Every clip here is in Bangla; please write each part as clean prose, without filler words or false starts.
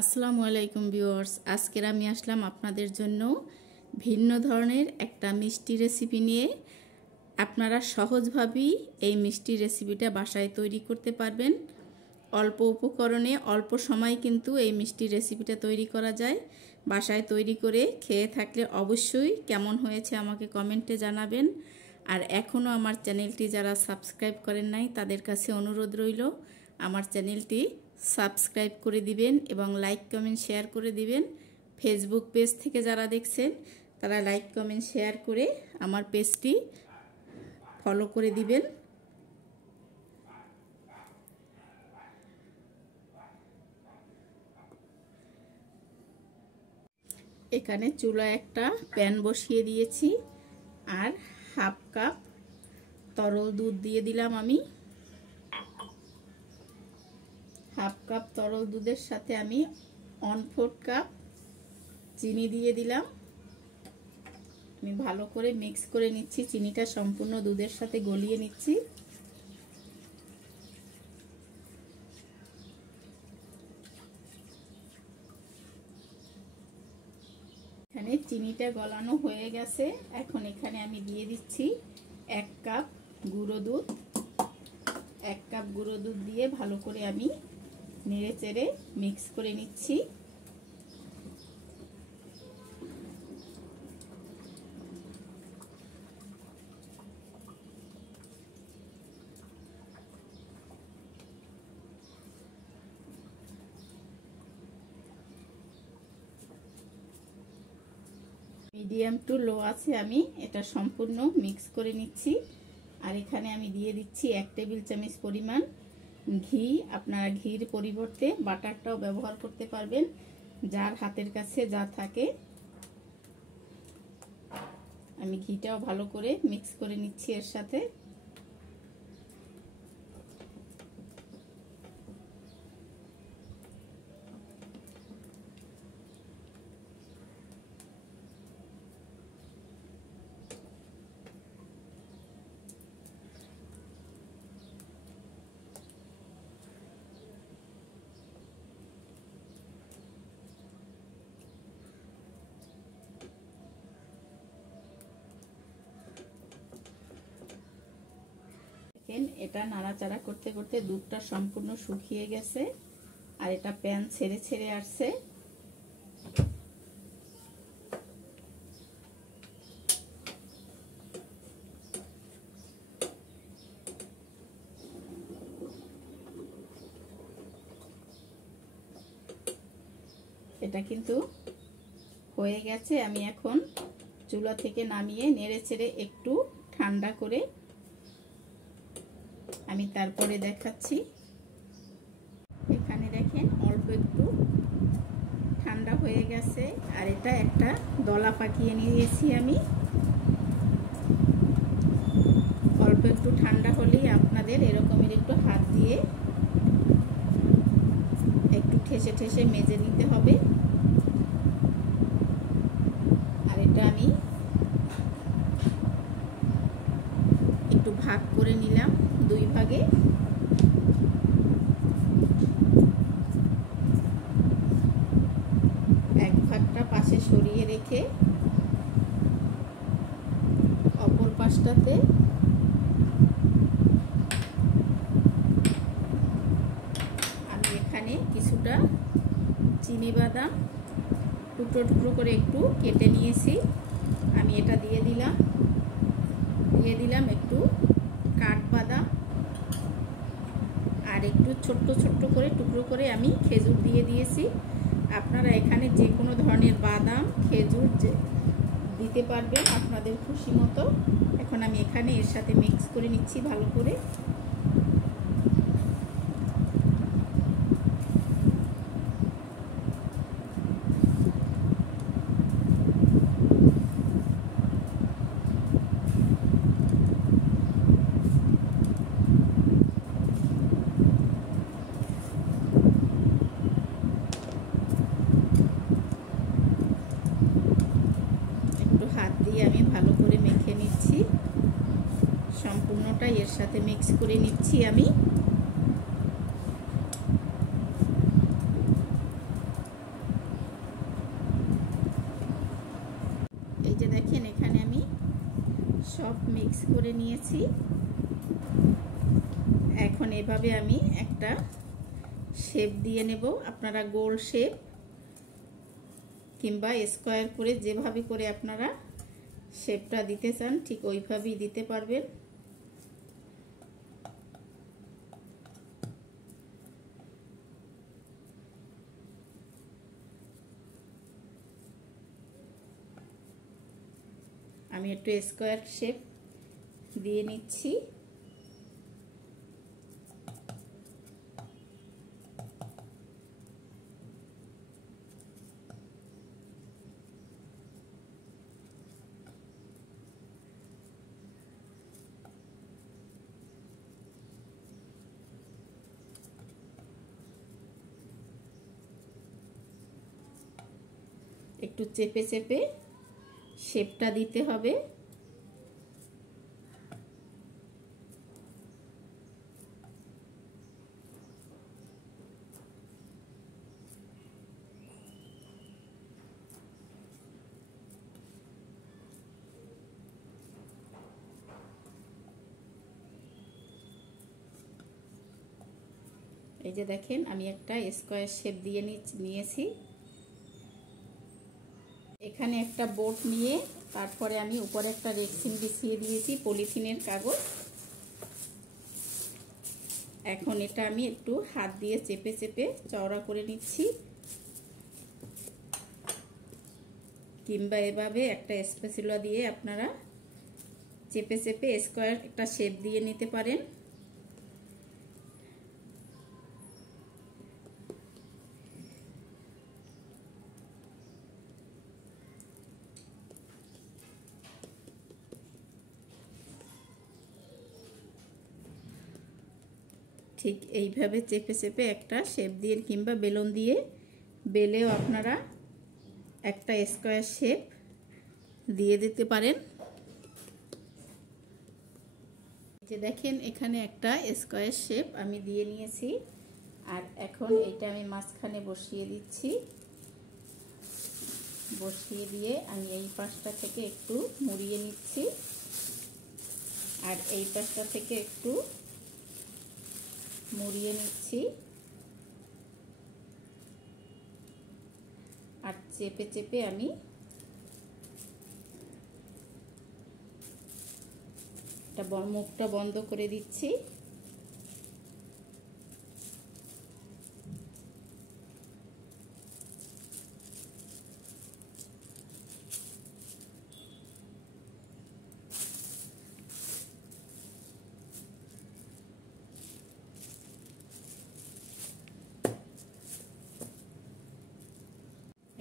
আসসালামু আলাইকুম ভিউয়ার্স, আজকের আমি আসলাম আপনাদের জন্য ভিন্ন ধরনের একটা মিষ্টি রেসিপি নিয়ে। আপনারা সহজভাবেই এই মিষ্টি রেসিপিটা বাসায় তৈরি করতে পারবেন। অল্প উপকরণে অল্প সময় কিন্তু এই মিষ্টি রেসিপিটা তৈরি করা যায়। বাসায় তৈরি করে খেয়ে থাকলে অবশ্যই কেমন হয়েছে আমাকে কমেন্টে জানাবেন। আর এখনও আমার চ্যানেলটি যারা সাবস্ক্রাইব করেন নাই তাদের কাছে অনুরোধ রইল আমার চ্যানেলটি সাবস্ক্রাইব করে দিবেন এবং লাইক কমেন্ট শেয়ার করে দিবেন। ফেসবুক পেজ থেকে যারা দেখছেন তারা লাইক কমেন্ট শেয়ার করে আমার পেজটি ফলো করে দিবেন। এখানে চুলায় একটা প্যান বসিয়ে দিয়েছি আর হাফ কাপ তরল দুধ দিয়ে দিলাম। আমি হাফ কাপ তরল দুধের সাথে আমি 1/4 কাপ চিনি দিয়ে দিলাম। আমি ভালো করে মিক্স করে নিচ্ছি, চিনিটা সম্পূর্ণ দুধের সাথে গলিয়ে নিচ্ছি। এখানে চিনিটা গলানো হয়ে গেছে। এখন এখানে আমি দিয়ে দিচ্ছি 1 কাপ গুঁড়ো দুধ। 1 কাপ গুঁড়ো দুধ দিয়ে ভালো করে আমি নেড়ে চেড়ে মিক্স করে নিচ্ছি। মিডিয়াম টু লো আছে, আমি এটা সম্পূর্ণ মিক্স করে নিচ্ছি। আর এখানে আমি দিয়ে দিচ্ছি 1 টেবিল চামচ পরিমাণ ঘি। আপনারা ঘির পরিবর্তে বাটারটাও ব্যবহার করতে পারবেন, যার হাতের কাছে যা থাকে। আমি ঘিটাও ভালো করে মিক্স করে নিচ্ছি এর সাথে। এটা নাড়াচাড়া করতে করতে দুধটা সম্পূর্ণ শুকিয়ে গেছে আর এটা প্যান ছেড়ে ছেড়ে আসছে। এটা কিন্তু হয়ে গেছে। আমি এখন চুলা থেকে নামিয়ে নেড়ে চেড়ে একটু ঠান্ডা করে আমি তারপরে দেখাচ্ছি। এখানে দেখেন অল্প একটু ঠান্ডা হয়ে গেছে আর এটা একটা দলা পাকিয়ে নিয়েছি আমি। অল্প একটু ঠান্ডা হলেই আপনাদের এরকমের একটু হাত দিয়ে একটু ঠেসে ঠেসে মেজে নিতে হবে। আর এটা আমি একটু ভাগ করে নিলাম 2 ভাগে। এক ভাগটা পাশে সরিয়ে রেখে অপর পাশটাতে আমি এখানে কিছুটা চিনি বাদাম টুকরো টুকরো করে একটু কেটে নিয়েছি। আমি এটা দিয়ে দিলাম একটু কাঠবাদাম আর একটু ছোট্ট ছোট্ট করে টুকরো করে আমি খেজুর দিয়ে দিয়েছি। আপনারা এখানে যে কোনো ধরনের বাদাম খেজুর দিতে পারবেন আপনাদের খুশি মতো। এখন আমি এখানে এর সাথে মিক্স করে নিচ্ছি ভালো করে। আমি ভালো করে মেখে নিচ্ছি, সম্পূর্ণটাই এর সাথে মিক্স করে নিচ্ছি আমি। দেখেন এখানে আমি সব মিক্স করে নিয়েছি। এখন এভাবে আমি একটা শেপ দিয়ে নেব। আপনারা গোল শেপ কিংবা স্কোয়ার করে যেভাবে করে আপনারা শেপটা দিতে চান ঠিক ওইভাবেই দিতে পারবেন। আমি একটু স্কোয়ার শেপ দিয়ে নিচ্ছি। একটু চেপে চেপে শেপটা দিতে হবে। এই যে দেখেন আমি একটা স্কোয়ার শেপ দিয়ে নিয়েছি। এখানে একটা বোর্ড নিয়ে তারপরে আমি উপরে একটা রেক্সিন বিছিয়ে দিয়েছি পলিথিনের কাগজ। এখন এটা আমি একটু হাত দিয়ে চেপে চেপে চওড়া করে নিচ্ছি, কিংবা এভাবে একটা স্প্যাচুলা দিয়ে আপনারা চেপে চেপে স্কোয়ার একটা শেপ দিয়ে নিতে পারেন। ঠিক এইভাবে চেপে চেপে একটা শেপ দিয়ে কিংবা বেলুন দিয়ে বেলেও আপনারা একটা স্কোয়ার শেপ দিয়ে দিতে পারেন। যে দেখেন এখানে একটা স্কোয়ার শেপ আমি দিয়ে নিয়েছি। আর এখন এটা আমি মাঝখানে বসিয়ে দিচ্ছি। বসিয়ে দিয়ে আমি এই পাশটা থেকে একটু মুড়িয়ে নিচ্ছি আর এই পাশটা থেকে একটু মুড়িয়ে নিচ্ছি আর চেপে চেপে আমি এটা মুখটা বন্ধ করে দিচ্ছি।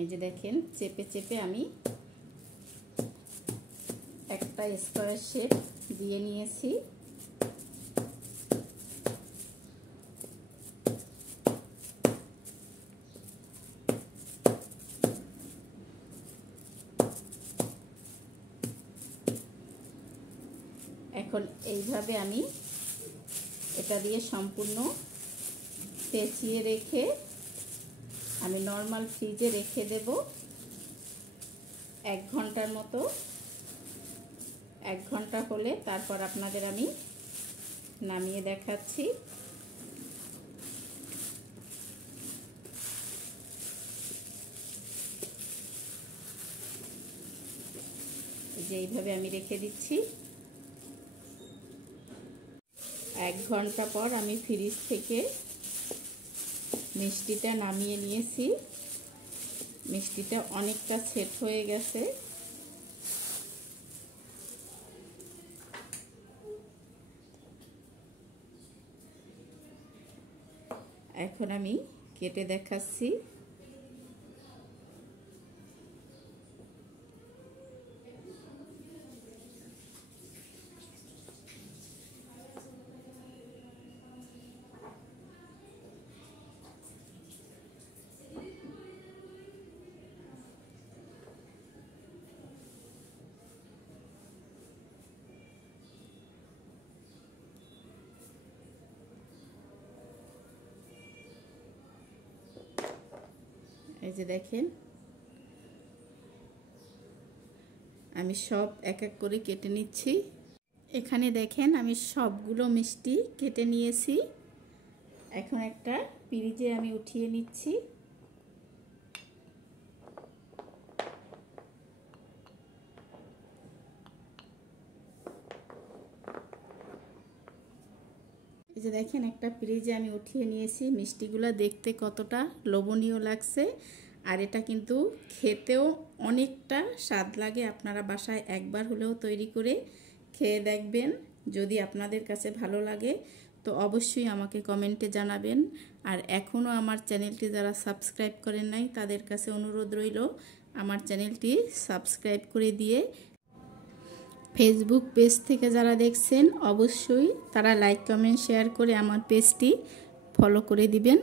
এই যে দেখেন চেপে চেপে আমি একটা স্কোয়ার শেপ দিয়ে নিয়েছি। এখন এইভাবে আমি এটা দিয়ে সম্পূর্ণ পেঁচিয়ে রেখে আমি নর্মাল ফ্রিজে রেখে দেব 1 ঘন্টার মতো। 1 ঘন্টা হলে তারপর আপনাদের আমি নামিয়ে দেখাচ্ছি। যে এইভাবে আমি রেখে দিচ্ছি। 1 ঘন্টা পর আমি ফ্রিজ থেকে মিষ্টিটা নামিয়ে নিয়েছি। মিষ্টিটা অনেকটা সেট হয়ে গেছে। এখন আমি কেটে দেখাচ্ছি। এই যে দেখেন আমি সব এক এক করে কেটে নিচ্ছি। এখানে দেখেন আমি সবগুলো মিষ্টি কেটে নিয়েছি। এখন একটা পিরিজে আমি উঠিয়ে নিচ্ছি। এই যে দেখেন একটা পিরিজে আমি উঠিয়ে নিয়েছি। মিষ্টিগুলো দেখতে কতটা লোভনীয় লাগছে, আর এটা কিন্তু খেতেও অনেকটা স্বাদ লাগে। আপনারা বাসায় একবার হলেও তৈরি করে খেয়ে দেখবেন। যদি আপনাদের কাছে ভালো লাগে তো অবশ্যই আমাকে কমেন্টে জানাবেন। আর এখনও আমার চ্যানেলটি যারা সাবস্ক্রাইব করেন নাই তাদের কাছে অনুরোধ রইল আমার চ্যানেলটি সাবস্ক্রাইব করে দিয়ে ফেসবুক পেজ থেকে যারা দেখছেন অবশ্যই তারা লাইক কমেন্ট শেয়ার করে আমার পেজটি ফলো করে দিবেন।